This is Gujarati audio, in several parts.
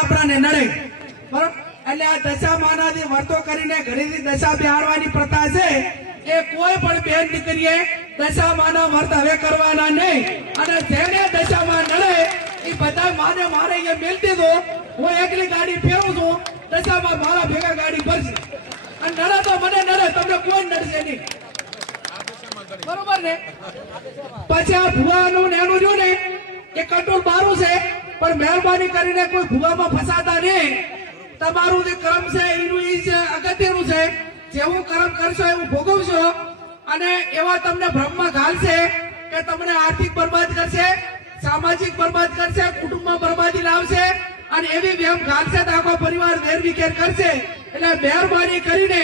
આપણાને નડે. એટલે આ દશામાનાથી વર્તો કરીને ઘડીની દશા બિહારવાની પ્રથા છે. એ કોઈ પણ બેન દીકરીએ દશામાના કરવાના નહીં. અને જેને નડે, એ બધા માને મારે મેલ દીધો હું એકલી ગાડી ફેરવું છું, દશામાં મારા ભેગા ગાડી ભરશે. અને નડે તો મને નડે, તમને કોઈ નડશે નહીં. બરોબર પછી આ ભુવાનું ને એનું રહ્યું ને, એ કંટ્રોલ મારું છે પણ મહેરબાની કરીને કોઈ ભૂવામાં ફસાતા નહીં તમારું જે કર્મ છે, એનું એ છે, અગત્યનું છે. જેવું કર્મ કરશો, એવું ભોગવશો, અને એવા તમને ભ્રમમાં ઘાલશે કે તમને આર્થિક બરબાદ કરશે, સામાજિક બરબાદ કરશે, કુટુંબમાં બરબાદી લાવશે, અને એવી વ્યમ ઘાલશે તો આખો પરિવાર વેરવિખેર કરશે. એટલે મહેરબાની કરીને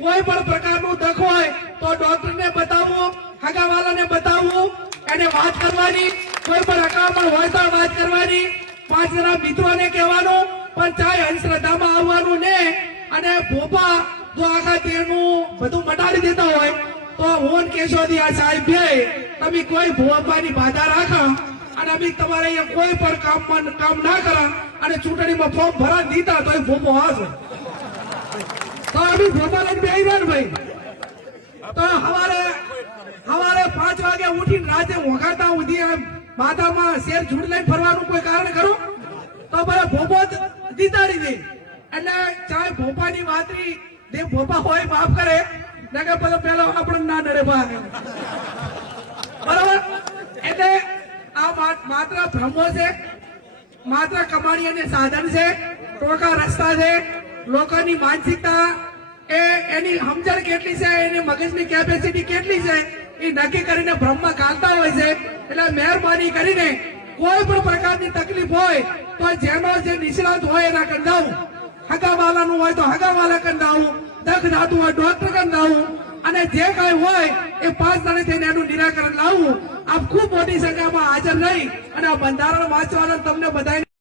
કોઈ પણ પ્રકારનું દખ હોય, તો ડોક્ટરને બતાવવું હગાવાલાને બતાવવું એને વાત કરવાની, કોઈ પણ અકામણ હોય તો વાત કરવાની. પાંચ મિત્રોને કહેવાનું, પણ ચાહે અંધશ્રદ્ધામાં આવવાનું ને. અને ભોપા, જો આખા તેનું બધું મટાડી દેતા હોય, તો હું કેશોદી સાહેબ ભાઈ તમે કોઈ ભોપાની બાધા રાખો અને અમે તમારે અહીંયા કોઈ પણ કામ કામ ના કરા અને ચૂંટણીમાં ફોર્મ ભરા દીધા તો એ ભોપો હાજો તો અમે ભોપા લઈને રહ્યા ભાઈ. તો હવારે હવારે પાંચ વાગે ઉઠીને રાતે વગાડતા સુધી એમ માથામાં શેર ઝૂડ લઈને ફરવાનું કોઈ તો ભોપા ભોપો જ દીતાડી એટલે ચાહે ભોપાની વાતરી જે ભોપા હોય માફ કરે. ને કે પેલો પેલો આપણે ના ડરે બરાબર? એટલે આ માત્ર ભ્રમો છે. માત્ર કમાણી અને સાધન છે. ટોકા રસ્તા છે. લોકોની માનસિકતા એ એની સમજણ કેટલી છે? એની મગજની કેપેસિટી કેટલી છે? એ નક્કી કરીને ભ્રમમાં કાઢતા હોય છે. એટલે મહેરબાની કરીને કોઈ પણ પ્રકારની તકલીફ હોય તો જેનો જે નિષ્ણાત હોય એના કંદાવું હગાવાલાનું હોય તો હગાવાલા કંદાવું દખ ધાતુ હોય ડોક્ટર કંદાવું અને જે કઈ હોય એ પાંચ તારીખ થઈને એનું નિરાકરણ લાવવું. આપ ખૂબ મોટી સંખ્યામાં હાજર રહી અને આ બંધારણ વાંચવાનો તમને બધાને